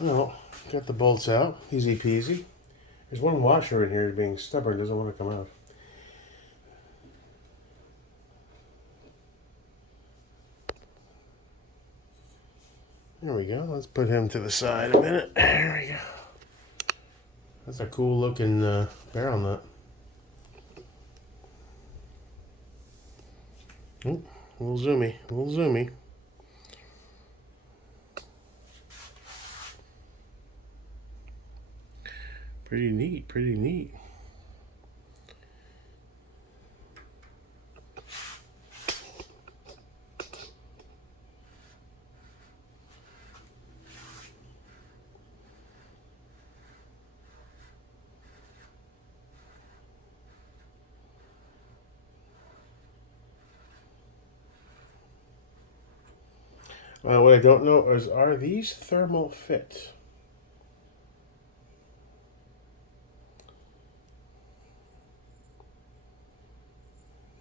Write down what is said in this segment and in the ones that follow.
Well, got the bolts out. Easy peasy. There's one washer in here being stubborn, doesn't want to come out. There we go. Let's put him to the side a minute. There we go. That's a cool looking barrel nut. Oh, a little zoomy, a little zoomy. Pretty neat, pretty neat. What I don't know is, are these thermal fit?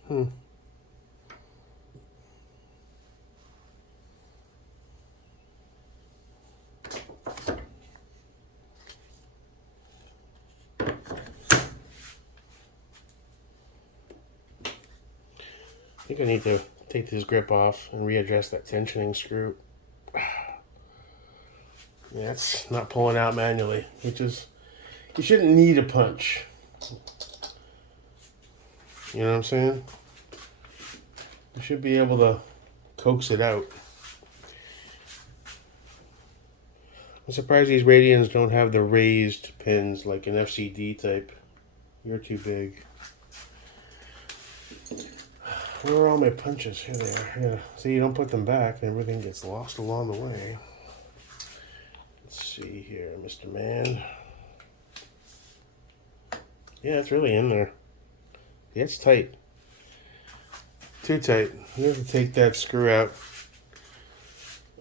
Hmm. I think I need to take this grip off and readjust that tensioning screw. Yeah, it's not pulling out manually. You shouldn't need a punch. You know what I'm saying? You should be able to coax it out. I'm surprised these Radians don't have the raised pins like an FCD type. You're too big. Where are all my punches? Here they are. Yeah. See, you don't put them back and everything gets lost along the way. Let's see here, Mr. Man. Yeah, it's really in there. Yeah, it's tight. Too tight. You have to take that screw out.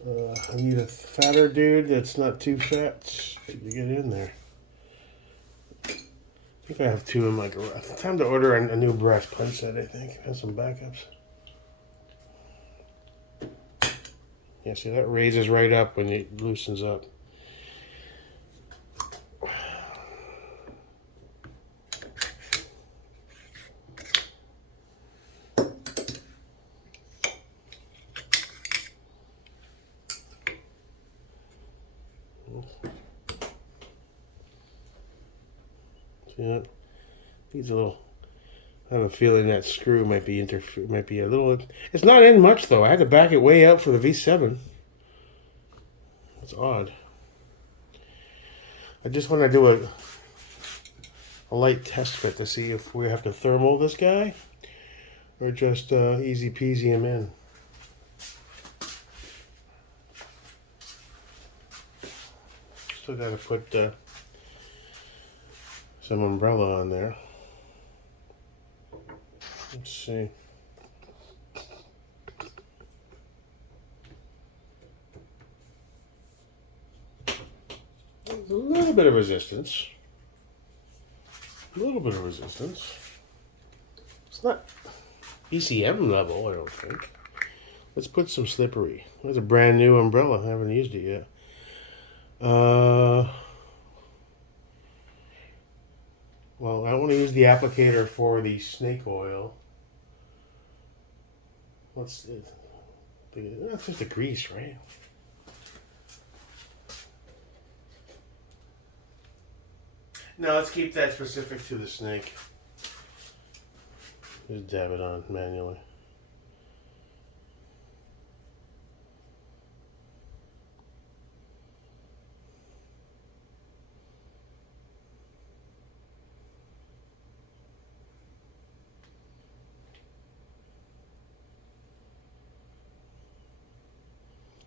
I need a fatter dude that's not too fat to get in there. I think I have two in my garage. Time to order a new brass punch set, I think. It has some backups. Yeah, see, that raises right up when it loosens up. Yeah, needs a little. I have a feeling that screw might be a little. It's not in much though. I had to back it way out for the V7. It's odd. I just want to do a light test fit to see if we have to thermal this guy or just easy peasy him in. Still got to put some umbrella on there. Let's see. There's a little bit of resistance. A little bit of resistance. It's not ECM level, I don't think. Let's put some slippery. There's a brand new umbrella. I haven't used it yet. Well, I want to use the applicator for the snake oil. That's just a grease, right? No, let's keep that specific to the snake. Just dab it on manually.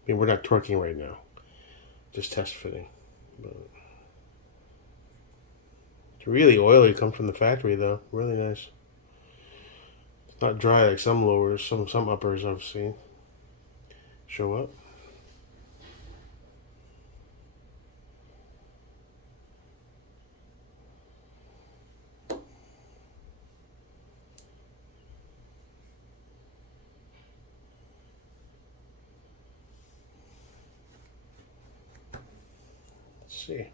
I mean, we're not torquing right now. Just test fitting. But it's really oily. Comes from the factory, though. Really nice. It's not dry like some lowers, some uppers I've seen show up. Let's see.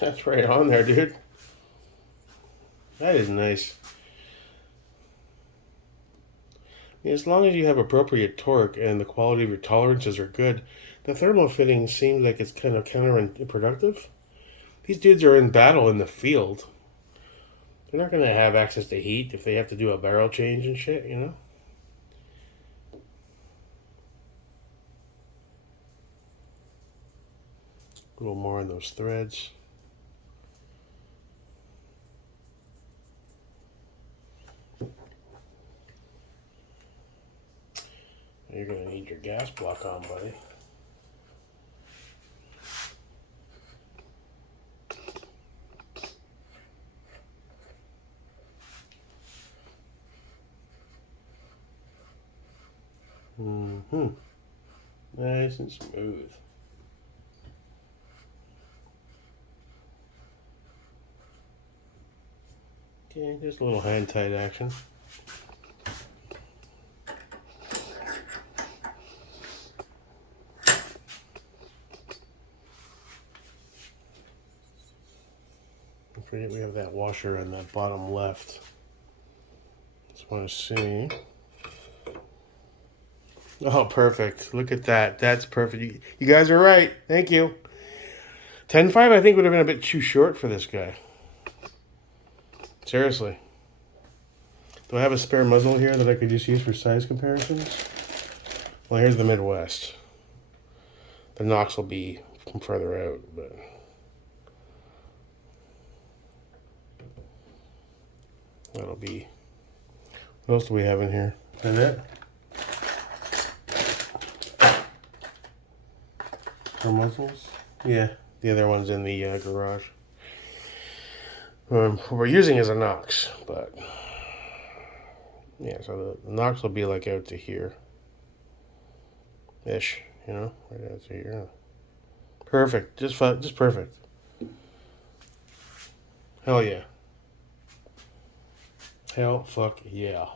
That's right on there, dude. That is nice. As long as you have appropriate torque and the quality of your tolerances are good, the thermal fitting seems like it's kind of counterproductive. These dudes are in battle in the field. They're not going to have access to heat if they have to do a barrel change and shit, you know? A little more on those threads. You're going to need your gas block on, buddy. Mm-hmm. Nice and smooth. Okay, just a little hand-tight action. Don't forget we have that washer in that bottom left. Just want to see. Oh, perfect. Look at that. That's perfect. You guys are right. Thank you. 10.5 I think would have been a bit too short for this guy. Seriously. Do I have a spare muzzle here that I could just use for size comparisons? Well, here's the Midwest. The Knox will be from further out, but... that'll be... What else do we have in here? Is that it? For muzzles? Yeah, the other one's in the garage. What we're using is a Knox, but yeah, so the Knox will be like out to here, ish, you know, right out to here. Perfect, just perfect. Hell yeah. Hell fuck yeah.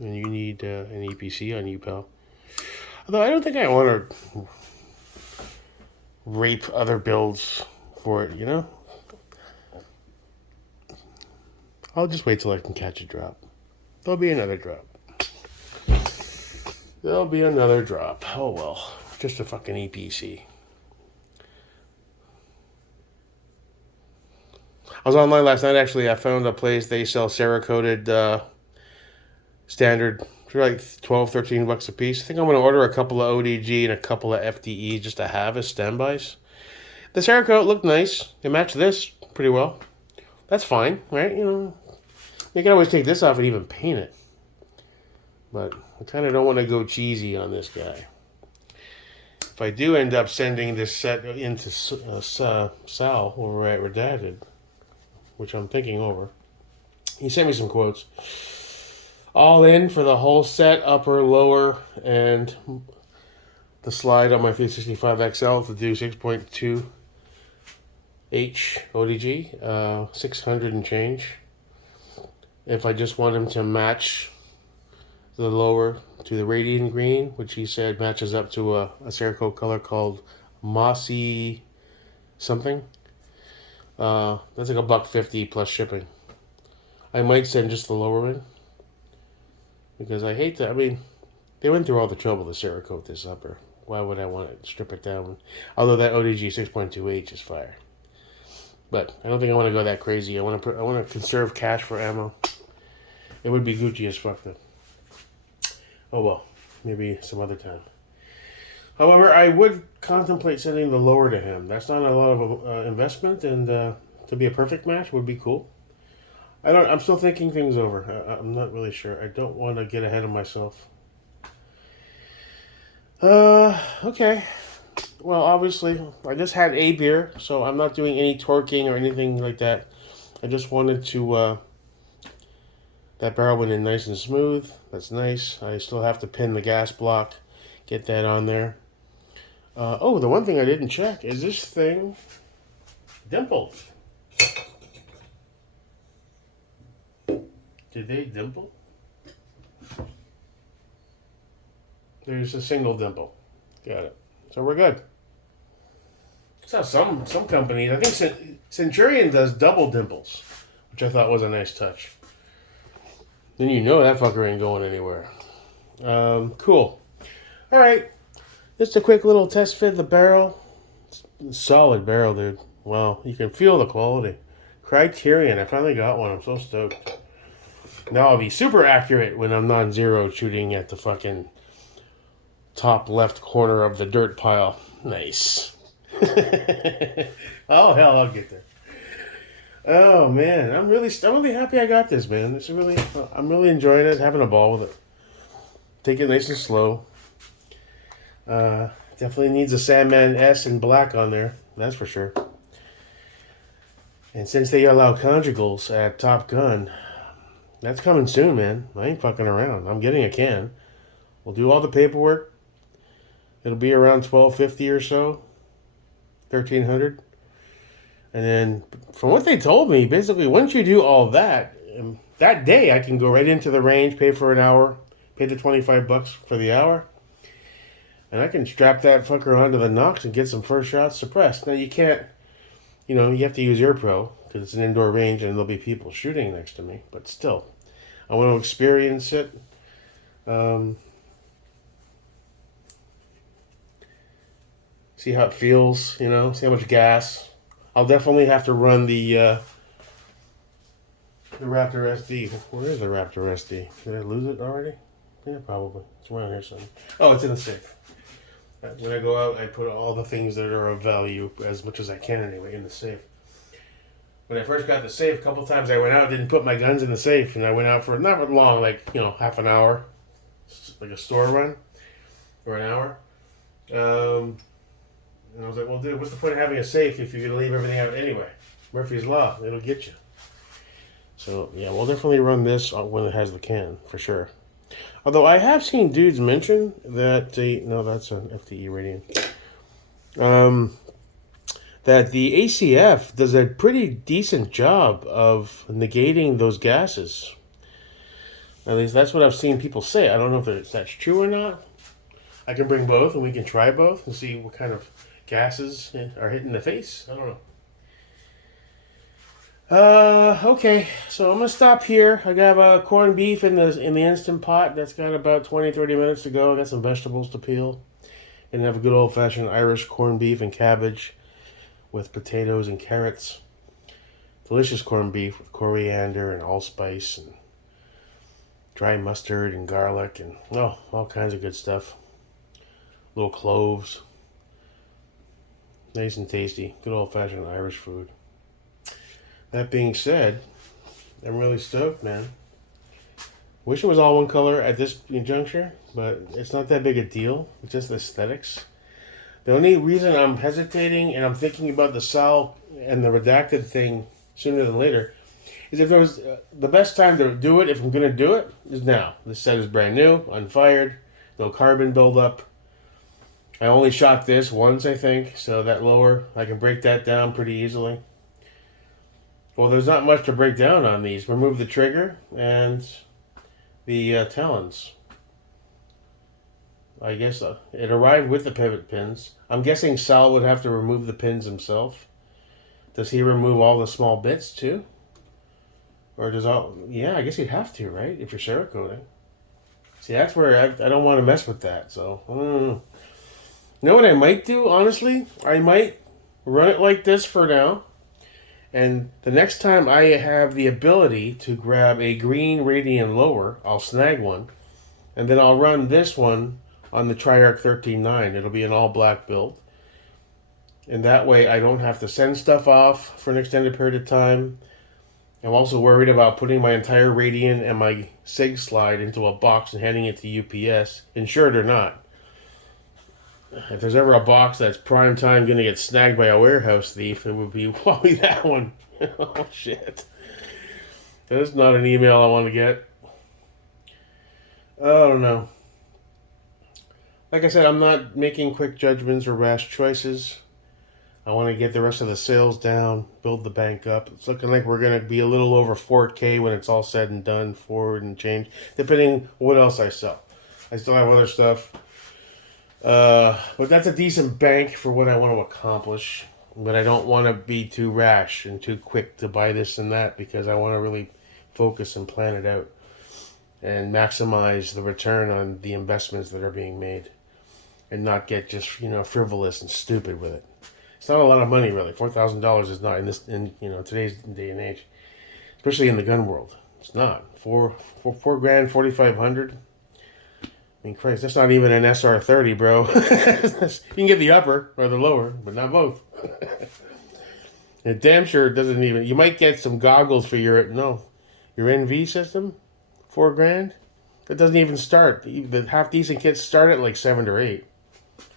And you need an EPC on you, pal. Although I don't think I want to rape other builds for it, you know? I'll just wait till I can catch a drop. There'll be another drop. There'll be another drop. Oh well. Just a fucking EPC. I was online last night, actually. I found a place they sell Cerakoted standard for like 12, 13 bucks a piece. I think I'm going to order a couple of ODG and a couple of FDE just to have as standbys. The Cerakote looked nice. It matched this pretty well. That's fine, right? You know, you can always take this off and even paint it. But I kind of don't want to go cheesy on this guy. If I do end up sending this set into Sal over at Redacted, which I'm thinking over, he sent me some quotes. All in for the whole set, upper, lower, and the slide on my 365XL to do 6.2 H ODG, 600 and change. If I just want him to match the lower to the Radian green, which he said matches up to a Cerakote color called Mossy something. That's like $150 plus shipping. I might send just the lower in. Because I hate that. I mean, they went through all the trouble to Cerakote this upper. Why would I want to strip it down? Although that ODG 6.2H is fire. But I don't think I want to go that crazy. I want to conserve cash for ammo. It would be Gucci as fuck though. Oh well, maybe some other time. However, I would contemplate sending the lower to him. That's not a lot of investment, and to be a perfect match would be cool. I'm still thinking things over. I'm not really sure. I don't want to get ahead of myself. Okay. Well, obviously, I just had a beer, so I'm not doing any torquing or anything like that. I just wanted to, that barrel went in nice and smooth. That's nice. I still have to pin the gas block, get that on there. Oh, the one thing I didn't check is this thing dimpled. Did they dimple? There's a single dimple. Got it. So we're good. That's how some companies, I think Centurion does double dimples, which I thought was a nice touch. Then you know that fucker ain't going anywhere. Cool. All right. Just a quick little test fit of the barrel. Solid barrel, dude. Wow. You can feel the quality. Criterion. I finally got one. I'm so stoked. Now I'll be super accurate when I'm non-zero shooting at the fucking top left corner of the dirt pile. Nice. Oh, hell, I'll get there. Oh, man. I'm really happy I got this, man. I'm really enjoying it, having a ball with it. Take it nice and slow. Definitely needs a Sandman S in black on there. That's for sure. And since they allow conjugals at Top Gun, that's coming soon, man. I ain't fucking around. I'm getting a can. We'll do all the paperwork. It'll be around $1,250 or so. $1,300. And then, from what they told me, basically, once you do all that, that day I can go right into the range, pay for an hour, pay the $25 for the hour, and I can strap that fucker onto the Nox and get some first shots suppressed. Now, you can't, you have to use AirPro, because it's an indoor range and there'll be people shooting next to me, but still, I want to experience it. See how it feels, see how much gas. I'll definitely have to run the Raptor SD. Where is the Raptor SD? Did I lose it already? Yeah, probably. It's around here somewhere. Oh, it's in the safe. When I go out, I put all the things that are of value, as much as I can anyway, in the safe. When I first got the safe, a couple times I went out, didn't put my guns in the safe, and I went out for not long, like, half an hour, like a store run, or an hour. And I was like, well, dude, what's the point of having a safe if you're going to leave everything out anyway? Murphy's Law, it'll get you. So, yeah, we'll definitely run this when it has the can, for sure. Although I have seen dudes mention that no, that's an FTE Radian. That the ACF does a pretty decent job of negating those gases. At least that's what I've seen people say. I don't know if that's true or not. I can bring both and we can try both and see what kind of gases are hitting the face. I don't know. Okay, so I'm gonna stop here. I got corned beef in the Instant Pot. That's got about 20-30 minutes to go. I got some vegetables to peel, and have a good old fashioned Irish corned beef and cabbage with potatoes and carrots. Delicious corned beef with coriander and allspice and dry mustard and garlic and all kinds of good stuff. Little cloves. Nice and tasty. Good old-fashioned Irish food. That being said, I'm really stoked, man. Wish it was all one color at this juncture, but it's not that big a deal. It's just aesthetics. The only reason I'm hesitating and I'm thinking about the Sal and the redacted thing sooner than later is if there was the best time to do it, if I'm going to do it, is now. This set is brand new, unfired, no carbon buildup. I only shot this once, I think, so that lower, I can break that down pretty easily. Well, there's not much to break down on these. Remove the trigger and the talons. I guess it arrived with the pivot pins. I'm guessing Sal would have to remove the pins himself. Does he remove all the small bits too? Or does yeah, I guess he'd have to, right? If you're Cerakoting. See, that's where I don't want to mess with that, so I don't know. You know what I might do, honestly? I might run it like this for now. And the next time I have the ability to grab a green Radian lower, I'll snag one. And then I'll run this one on the Triarch 13.9. It'll be an all-black build. And that way I don't have to send stuff off for an extended period of time. I'm also worried about putting my entire Radian and my SIG slide into a box and handing it to UPS, insured or not. If there's ever a box that's prime time going to get snagged by a warehouse thief, it would be probably that one. Oh, shit. That's not an email I want to get. I don't know. Like I said, I'm not making quick judgments or rash choices. I want to get the rest of the sales down, build the bank up. It's looking like we're going to be a little over 4K when it's all said and done, forward and change, depending what else I sell. I still have other stuff. But that's a decent bank for what I want to accomplish. But I don't want to be too rash and too quick to buy this and that because I want to really focus and plan it out and maximize the return on the investments that are being made and not get just, frivolous and stupid with it. It's not a lot of money, really. $4,000 is not in today's day and age, especially in the gun world. It's not. $4 grand, 4,500. I mean, Christ, that's not even an SR30, bro. You can get the upper or the lower, but not both. And damn sure it doesn't even. You might get some goggles for your NV system, $4 grand. That doesn't even start. The half decent kits start at like 7 or 8,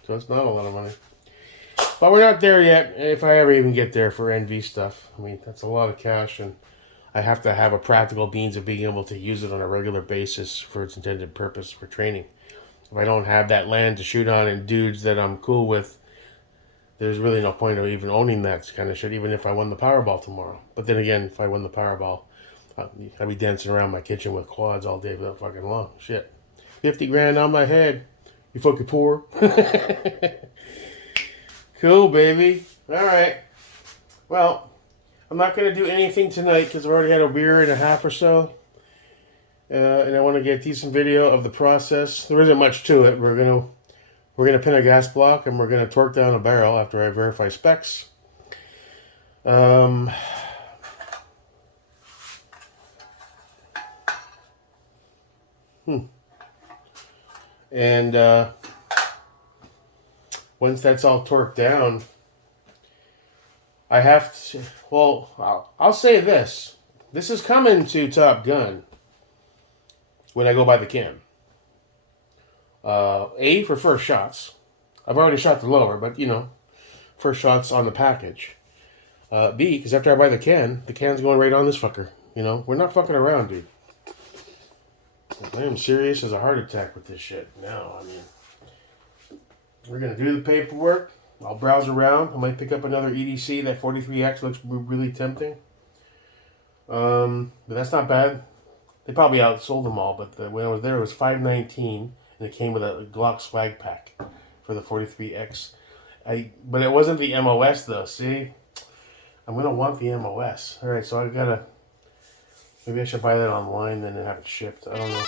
so it's not a lot of money. But we're not there yet. If I ever even get there for NV stuff, I mean that's a lot of cash, and I have to have a practical means of being able to use it on a regular basis for its intended purpose for training. If I don't have that land to shoot on and dudes that I'm cool with, there's really no point of even owning that kind of shit, even if I won the Powerball tomorrow. But then again, if I won the Powerball, I'd be dancing around my kitchen with quads all day without fucking long. Shit. 50 grand on my head. You fucking poor. Cool, baby. All right. Well, I'm not going to do anything tonight because I've already had a beer and a half or so. And I want to get a decent video of the process. There isn't much to it. We're gonna pin a gas block and we're gonna torque down a barrel after I verify specs. And once that's all torqued down, I have to. Well, I'll say this: this is coming to Top Gun. When I go by the cam. A, for first shots. I've already shot the lower, but, first shots on the package. B, because after I buy the can's going right on this fucker. We're not fucking around, dude. I am serious as a heart attack with this shit. Now, we're going to do the paperwork. I'll browse around. I might pick up another EDC. That 43X looks really tempting. But that's not bad. They probably outsold them all, but when I was there, it was $519, and it came with a Glock swag pack for the 43X. But it wasn't the MOS, though, see? I'm going to want the MOS. All right, so maybe I should buy that online then and have it shipped. I don't know.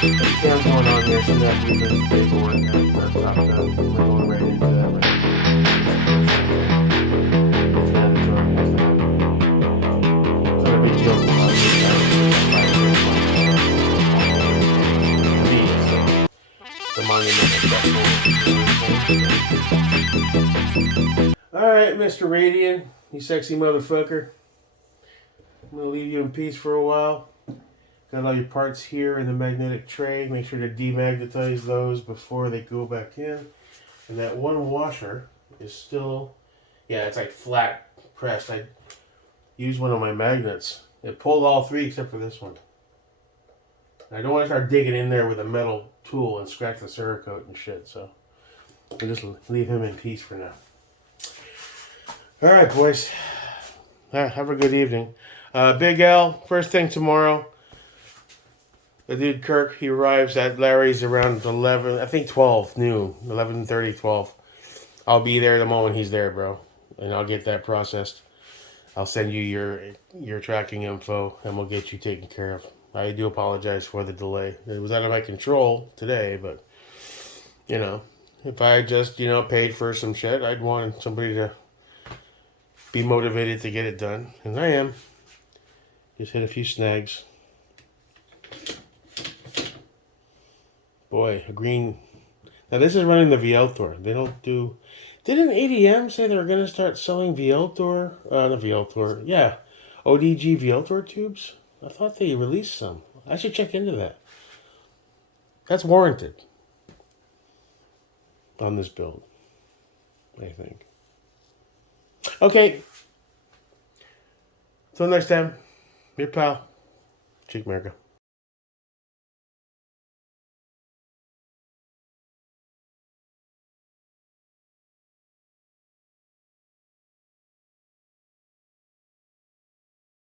The cam's going on here, so I'm going to have to do this paperwork. That's not done. We're going right into that right now. It's mandatory. It's not a big deal for a lot of these guys. It's a monumental step. Alright, Mr. Radian, you sexy motherfucker. I'm going to leave you in peace for a while. Got all your parts here in the magnetic tray. Make sure to demagnetize those before they go back in. And that one washer is still, it's like flat pressed. I used one of my magnets. It pulled all three except for this one. I don't want to start digging in there with a metal tool and scratch the Cerakote and shit, so I'll just leave him in peace for now. Alright, boys. Have a good evening. Big L, first thing tomorrow. The dude Kirk, he arrives at Larry's around 11, I think 12 noon, 11:30, 12. I'll be there the moment he's there, bro. And I'll get that processed. I'll send you your tracking info and we'll get you taken care of. I do apologize for the delay. It was out of my control today, but, if I just, paid for some shit, I'd want somebody to be motivated to get it done. And I am. Just hit a few snags. Boy, a green. Now this is running the Vieltor. They don't do. Didn't ADM say they were going to start selling Vieltor? Not Vieltor. Yeah. ODG Vieltor tubes? I thought they released some. I should check into that. That's warranted on this build, I think. Okay. Till next time, your pal, Chick America.